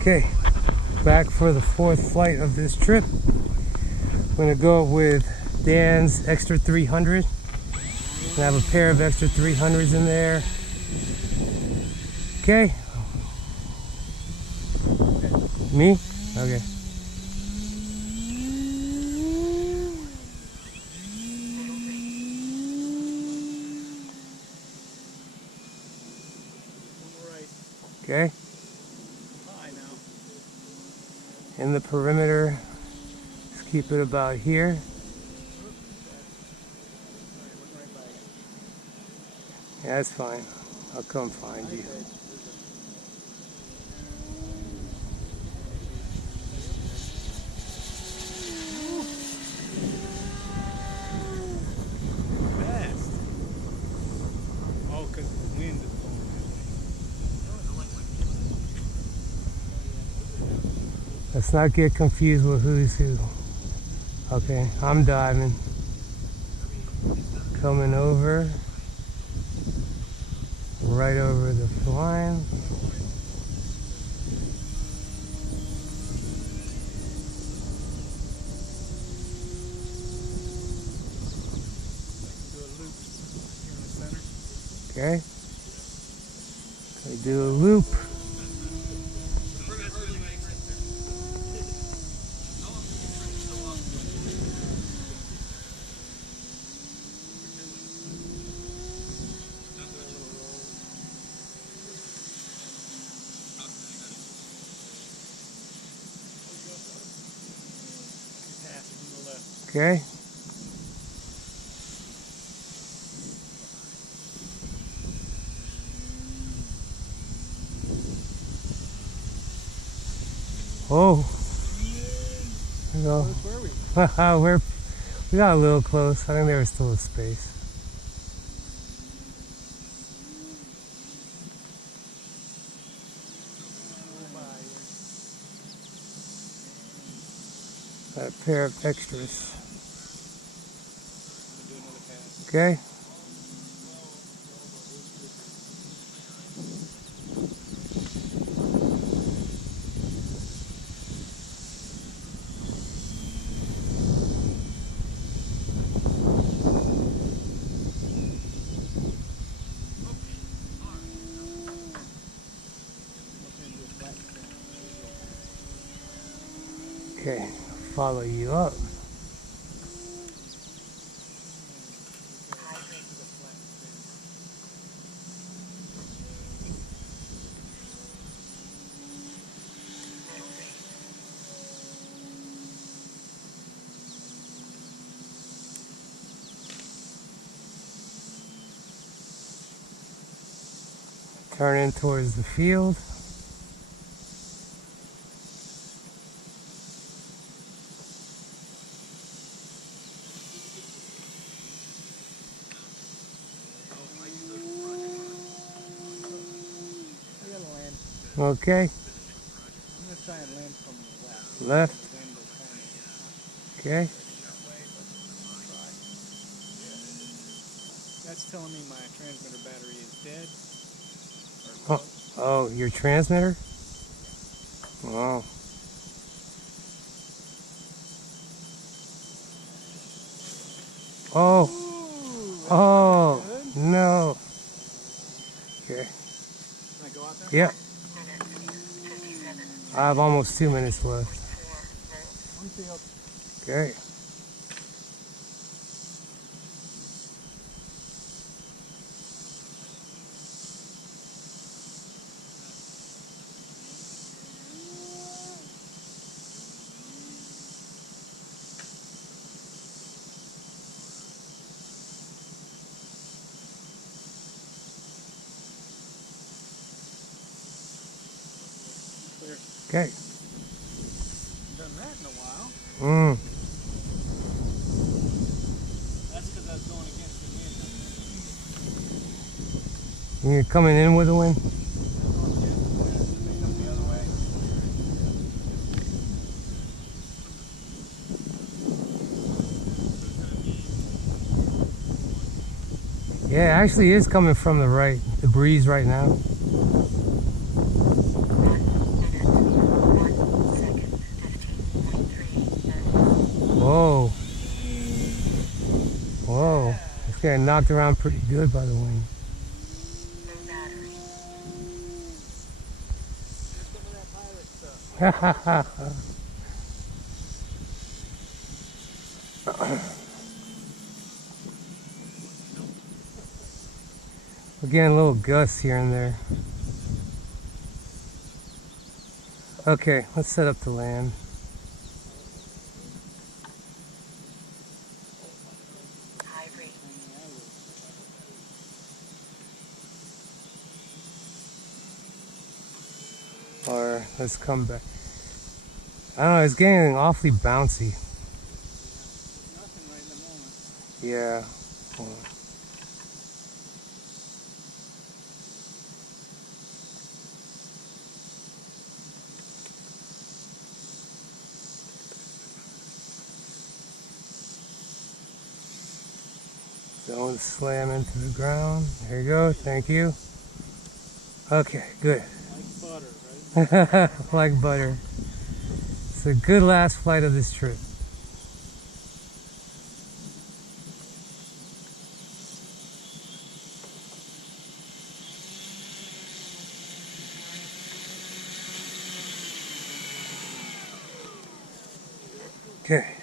Okay, back for the fourth flight of this trip. I'm gonna go with Dan's Extra 300. I have a pair of Extra 300s in there. Okay. Me? Okay. Okay. In the perimeter, just keep it about here. Yeah, that's fine. I'll come find you. Fast. Oh, because the wind is blowing that way. Let's not get confused with who's who. Okay, I'm diving. Coming over. Right over the line. Okay. We do a loop. Okay. Oh. There we go. Where were we? We got a little close. I think there was still a space. Got a pair of extras. Okay. Okay, follow you up. Turn in towards the field. Okay. I'm going to try and land from the Left. Okay. That's telling me my transmitter battery is dead. Oh, your transmitter? Wow. Oh. Ooh, Oh. No. Okay. Can I go out there? Yep. I have almost 2 minutes left. Okay. Okay. Done that in a while. That's because I was going against the wind. You're coming in with the wind? Yeah, it actually is coming from the right, the breeze right now. Getting knocked around pretty good by the wing. Some of that pirate stuff. We're getting little gusts here and there. Okay, let's set up to land. Or let's come back. I don't know, it's getting awfully bouncy. Nothing right in the moment. Yeah. Hold on. Don't slam into the ground. There you go. Thank you. Okay, good. Like butter, right? Like butter. It's a good last flight of this trip. Okay.